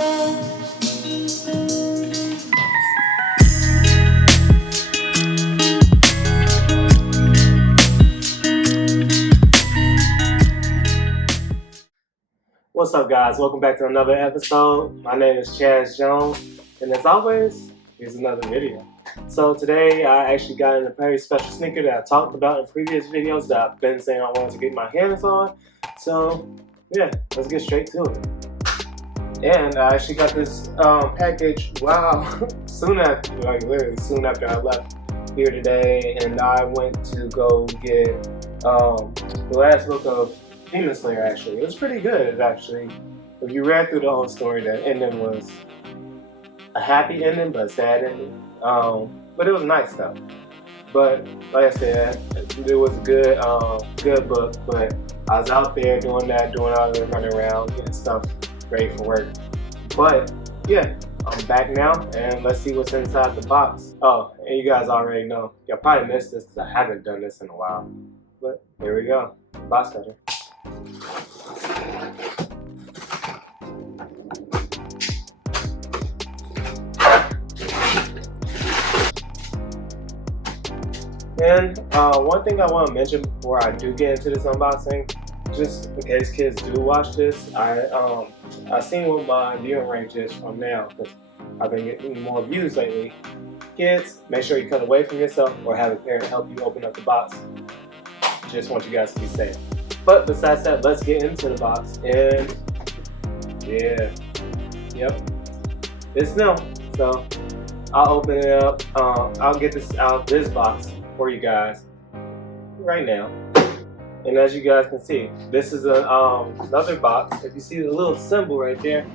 What's up, guys? Welcome back to another episode. My name is Chaz Jones, and as always, here's another video. So today I actually got in a very special sneaker that I talked about in previous videos that I've been saying I wanted to get my hands on. So yeah, let's get straight to it. And I actually got this package, soon after, like literally soon after I left here today, and I went to go get the last book of Demon Slayer. Actually, it was pretty good. Actually, if you read through the whole story, the ending was a happy ending, but a sad ending. But it was nice though. But like I said, it was a good book. But I was out there doing all the running around, getting stuff ready for work. But yeah, I'm back now, and let's see what's inside the box. Oh, and you guys already know. Y'all probably missed this because I haven't done this in a while. But here we go, box cutter. And one thing I want to mention before I do get into this unboxing, just in case kids do watch this, I seen what my viewing range is from now because I've been getting more views lately. Kids, make sure you cut away from yourself or have a parent help you open up the box. Just want you guys to be safe. But besides that, let's get into the box. And yeah, yep, it's new. So I'll open it up. I'll get this out of this box for you guys right now. And as you guys can see, this is another box. If you see the little symbol right there,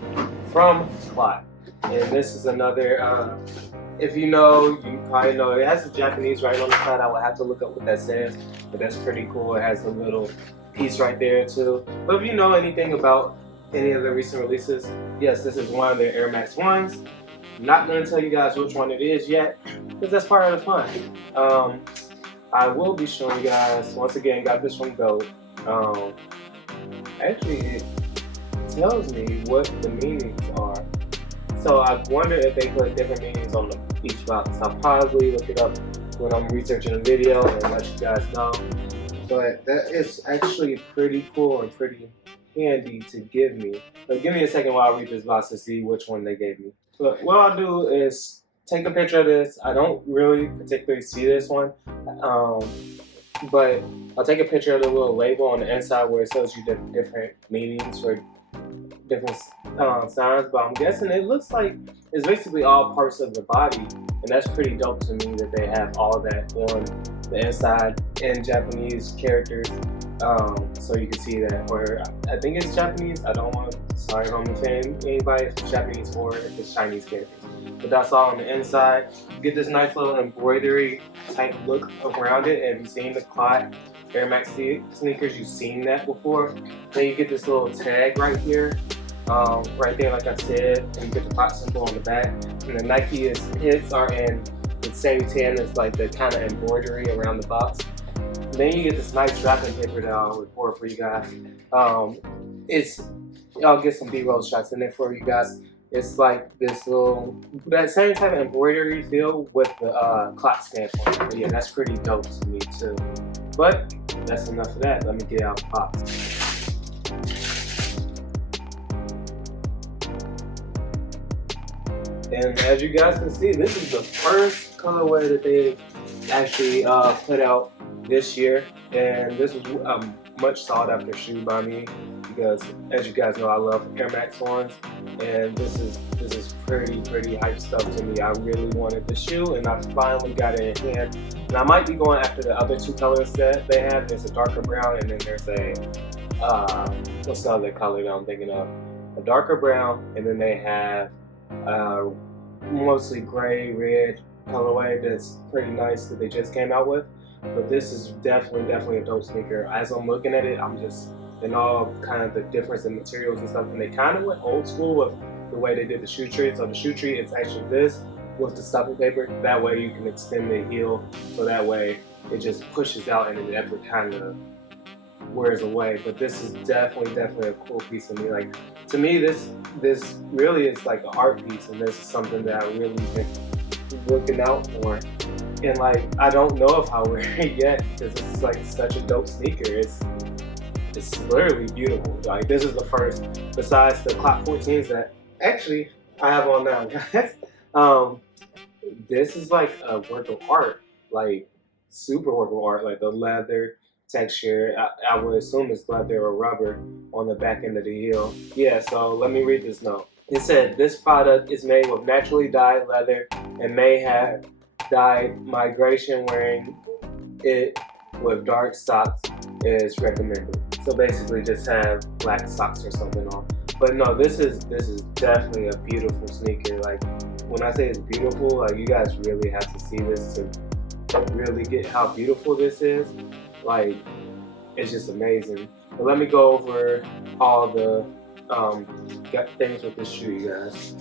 from Clot. And this is another, if you know, you probably know, it has the Japanese writing on the side. I would have to look up what that says, but that's pretty cool. It has a little piece right there too. But if you know anything about any of the recent releases, yes, this is one of their Air Max 1s. I'm not going to tell you guys which one it is yet, because that's part of the fun. I will be showing you guys, once again, got this from K.O.D. Actually, it tells me what the meanings are. So I wonder if they put different meanings on each box. I'll probably look it up when I'm researching a video and let you guys know. But that is actually pretty cool and pretty handy to give me. But give me a second while I read this box to see which one they gave me. But what I'll do is take a picture of this. I don't really particularly see this one, but I'll take a picture of the little label on the inside where it tells you the different meanings for different signs. But I'm guessing it looks like it's basically all parts of the body, and that's pretty dope to me that they have all that on the inside in Japanese characters, so you can see that. Or I think it's Japanese. I don't want to, sorry if I'm offending anybody if it's Japanese or if it's Chinese characters. But that's all on the inside. You get this nice little embroidery type look around it. And if you've seen the Clot Air Max sneakers, you've seen that before. Then you get this little tag right here. Right there, like I said, and you get the Clot symbol on the back. And the Nike hits are in the same tan as like the kind of embroidery around the box. And then you get this nice wrapping paper that I'll record for you guys. I'll get some B-roll shots in there for you guys. It's like this little, that same type of embroidery feel with the Clot stamp on it. But yeah, that's pretty dope to me too. But that's enough of that. Let me get out the box. And as you guys can see, this is the first colorway that they actually put out this year, and this was a much sought after shoe by me because, as you guys know, I love Air Max 1s, and this is pretty hype stuff to me. I really wanted the shoe, and I finally got it in hand. And I might be going after the other two colors that they have. There's a darker brown, and then there's a what's the other color that I'm thinking of? A darker brown, and then they have mostly gray, red colorway that's pretty nice that they just came out with. But this is definitely a dope sneaker. As I'm looking at it, I'm just in all kind of the difference in materials and stuff. And they kind of went old school with the way they did the shoe tree. So the shoe tree is actually this with the stuffing paper. That way you can extend the heel, so that way it just pushes out and it never kind of wears away. But this is definitely a cool piece to me. Like, to me, this really is like an art piece, and this is something that I really been looking out for. And like, I don't know if I'll wear it yet because it's like such a dope sneaker. It's literally beautiful. Like, this is the first, besides the Clot 14s that actually I have on now, guys. This is like a work of art, like super work of art, like the leather texture. I would assume it's leather or rubber on the back end of the heel. Yeah, so let me read this note. It said, this product is made with naturally dyed leather and may have dyed migration. Wearing it with dark socks is recommended. So basically just have black socks or something on. But no, this is definitely a beautiful sneaker. Like, when I say it's beautiful, like, you guys really have to see this to really get how beautiful this is. Like, it's just amazing. But let me go over all the things with this shoe, you guys.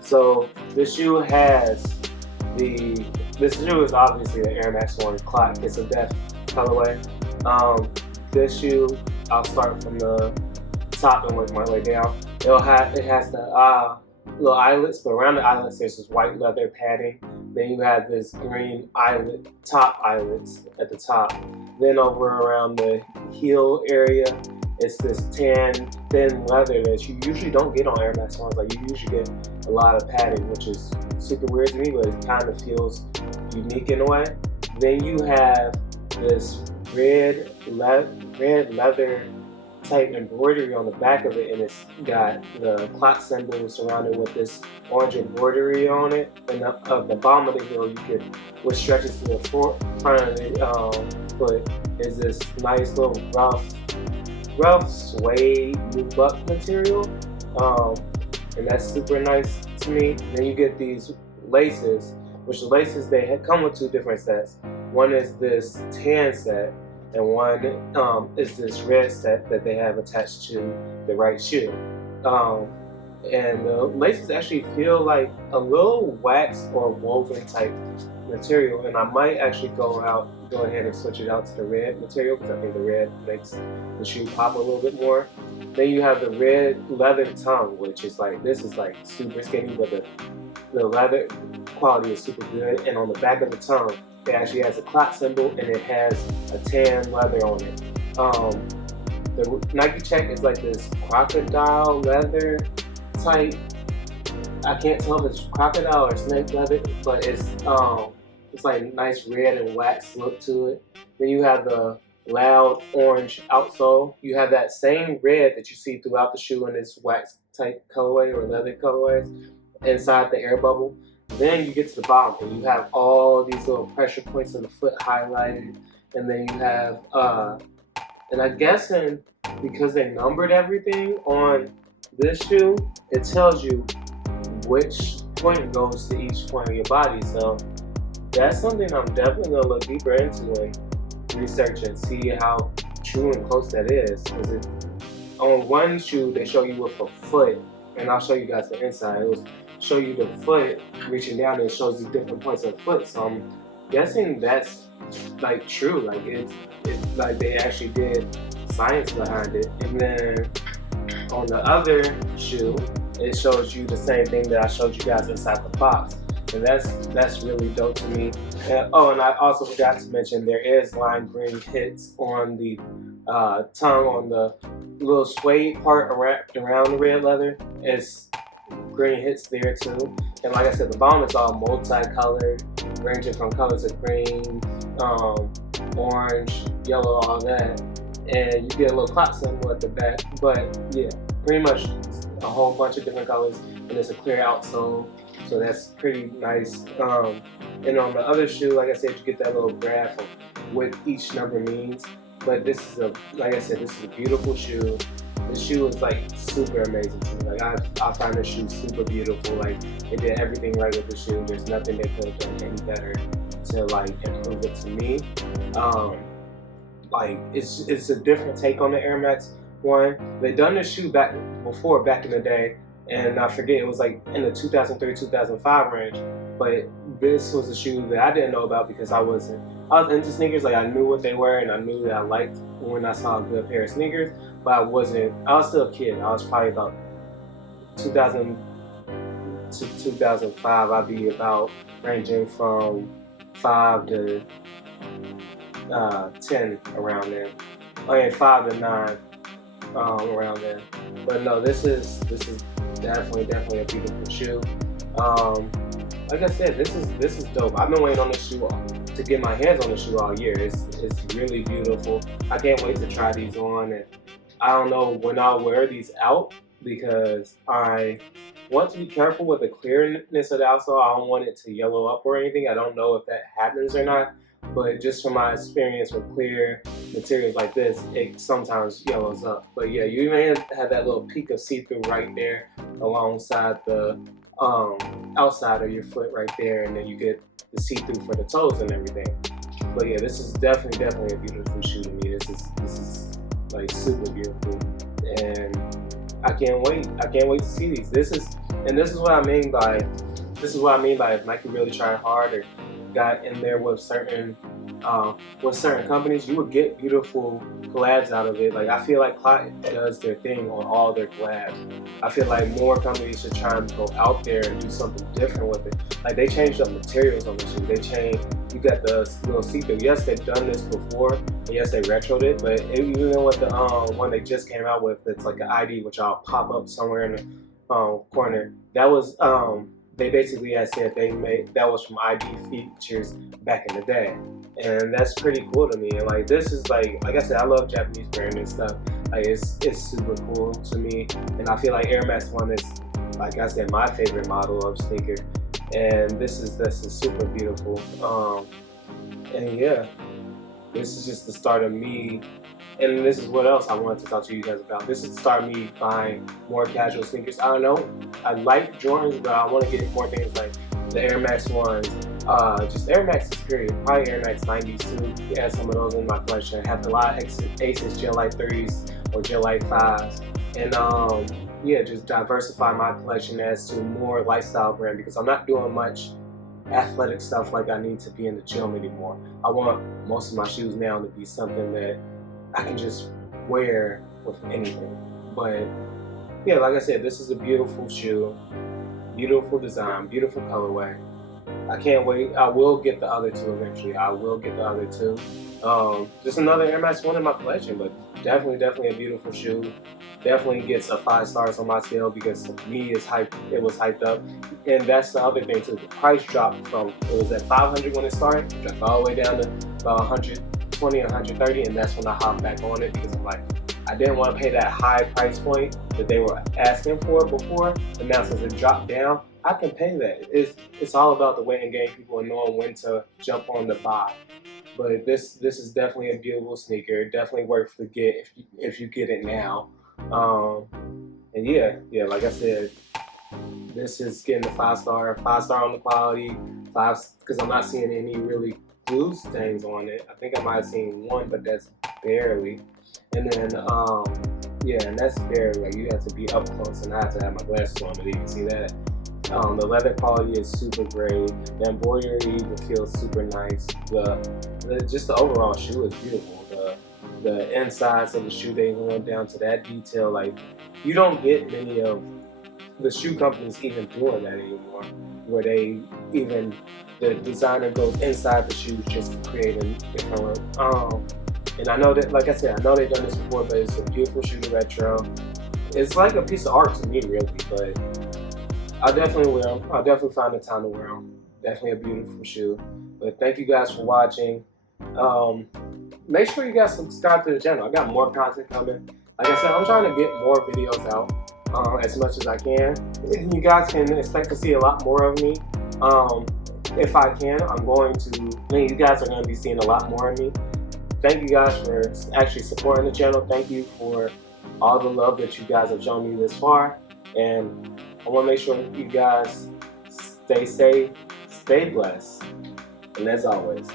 So this shoe has this shoe is obviously the Air Max 1 Clot Kiss of Death colorway. This shoe, I'll start from the top and work my way down. It has the little eyelets, but around the eyelets there's this white leather padding. Then you have this green top eyelets at the top. Then over around the heel area, it's this tan, thin leather that you usually don't get on Air Max 1s. Like, you usually get a lot of padding, which is super weird to me, but it kind of feels unique in a way. Then you have this red leather type embroidery on the back of it, and it's got the Clot symbol surrounded with this orange embroidery on it. And the bottom of the heel, which stretches to the front of the foot, is this nice little rough suede nubuck material, and that's super nice to me. Then you get these laces, which the laces, they come with two different sets. One is this tan set, and one is this red set that they have attached to the right shoe. And the laces actually feel like a little wax or woven type material, and I might actually go ahead and switch it out to the red material because I think the red makes the shoe pop a little bit more. Then you have the red leather tongue, which is like, this is like super skinny, but the leather quality is super good. And on the back of the tongue, it actually has a Clot symbol, and it has a tan leather on it. The Nike check is like this crocodile leather type. I can't tell if it's crocodile or snake leather, but it's like nice red and wax look to it. Then you have the loud orange outsole. You have that same red that you see throughout the shoe in this wax type colorway or leather colorways inside the air bubble. Then you get to the bottom, and you have all these little pressure points in the foot highlighted. And then you have, and I'm guessing because they numbered everything on this shoe, it tells you which point goes to each point of your body. So that's something I'm definitely gonna look deeper into and research and see how true and close that is. Because on one shoe they show you with a foot, and I'll show you guys the inside. It was show you the foot reaching down, and it shows you different points of the foot. So I'm guessing that's like true. Like it's like they actually did science behind it. And then on the other shoe, it shows you the same thing that I showed you guys inside the box. And that's really dope to me. And I also forgot to mention there is lime green hits on the tongue, on the little suede part around the red leather. It's green hits there too. And like I said, the bottom is all multicolored, ranging from colors of green, orange, yellow, all that. And you get a little Clot symbol at the back. But yeah, pretty much a whole bunch of different colors, and it's a clear outsole. So that's pretty nice. And on the other shoe, like I said, you get that little graph of what each number means. But this is like I said, this is a beautiful shoe. This shoe is like super amazing to me. Like I find this shoe super beautiful. Like they did everything right with the shoe. There's nothing they could have done any better to like improve it to me. Like it's a different take on the Air Max 1. They done this shoe back in the day. And I forget, it was like in the 2003-2005 range. But this was a shoe that I didn't know about because I was into sneakers. Like I knew what they were and I knew that I liked when I saw a good pair of sneakers. But I was still a kid. I was probably about 2000 to 2005. I'd be about ranging from 5 to 10 around then. I mean 5 to 9 around then. But no, this is definitely a beautiful shoe. Like I said, this is dope. I've been waiting on this shoe to get my hands on the shoe all year. It's really beautiful. I can't wait to try these on, and I don't know when I'll wear these out because I want to be careful with the clearness of the outsole. I don't want it to yellow up or anything. I don't know if that happens or not, but just from my experience with clear materials like this, it sometimes yellows up. But yeah, you even have that little peak of see-through right there alongside the outside of your foot right there, and then you get the see-through for the toes and everything. But yeah, this is definitely a beautiful shoe to me. This is like super beautiful, and I can't wait to see these. This is what I mean by if Nike really tried hard or got in there with certain companies, you would get beautiful collabs out of it. Like I feel like Clot does their thing on all their collabs. I feel like more companies should try and go out there and do something different with it. Like they changed up materials on the shoe. You got the little see-through. Yes, they've done this before, and yes, they retroed it, but even with the one they just came out with, it's like an ID, which I'll pop up somewhere in the corner. That was they basically had said that was from ID features back in the day, and that's pretty cool to me. And like this is like I said, I love Japanese brand and stuff. Like it's super cool to me, and I feel like Air Max 1 is, like I said, my favorite model of sneaker, and this is super beautiful. And yeah, this is just the start of me. And this is what else I wanted to talk to you guys about. This is the start of me buying more casual sneakers. I don't know, I like Jordans, but I want to get more things like the Air Max 1s, just Air Maxes period, probably Air Max 90s too. Yeah, some of those in my collection. I have a lot of Aces Gel Light 3s or Gel Light 5s. And yeah, just diversify my collection as to more lifestyle brand because I'm not doing much athletic stuff like I need to be in the gym anymore. I want most of my shoes now to be something that I can just wear with anything. But yeah, like I said, this is a beautiful shoe, beautiful design, beautiful colorway. I can't wait. I will get the other two eventually. I will get the other two. Just another Air Max 1 in my collection, but definitely a beautiful shoe. Definitely gets a 5 stars on my scale because to me it was hyped up. And that's the other thing too. The price dropped from, it was at 500 when it started, dropped all the way down to about 120 or 130, and that's when I hopped back on it because I'm like, I didn't want to pay that high price point that they were asking for before, and now since it dropped down, I can pay that. It's all about the waiting game, people and knowing when to jump on the buy. But this is definitely a beautiful sneaker. Definitely worth the get if you get it now. And yeah, like I said, this is getting a 5 star on the quality, 5 because I'm not seeing any really glue stains on it. I think I might have seen one, but that's barely. And then yeah, and that's barely. Like you have to be up close, and I have to have my glasses on to even see that. The leather quality is super great. The embroidery even feels super nice. Just the overall shoe is beautiful. The insides of the shoe, they even went down to that detail. Like you don't get many of the shoe companies even doing that anymore, where the designer goes inside the shoes just to create a different look. And I know that, like I said, I know they've done this before, but it's a beautiful shoe to retro. It's like a piece of art to me, really, but I definitely wear them. I'll definitely find the time to wear them. Definitely a beautiful shoe. But thank you guys for watching. Make sure you guys subscribe to the channel. I got more content coming. Like I said, I'm trying to get more videos out as much as I can. You guys can expect to see a lot more of me. If I can, you guys are going to be seeing a lot more of me. Thank you guys for actually supporting the channel. Thank you for all the love that you guys have shown me this far. And I want to make sure you guys stay safe, stay blessed. And as always,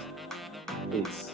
peace.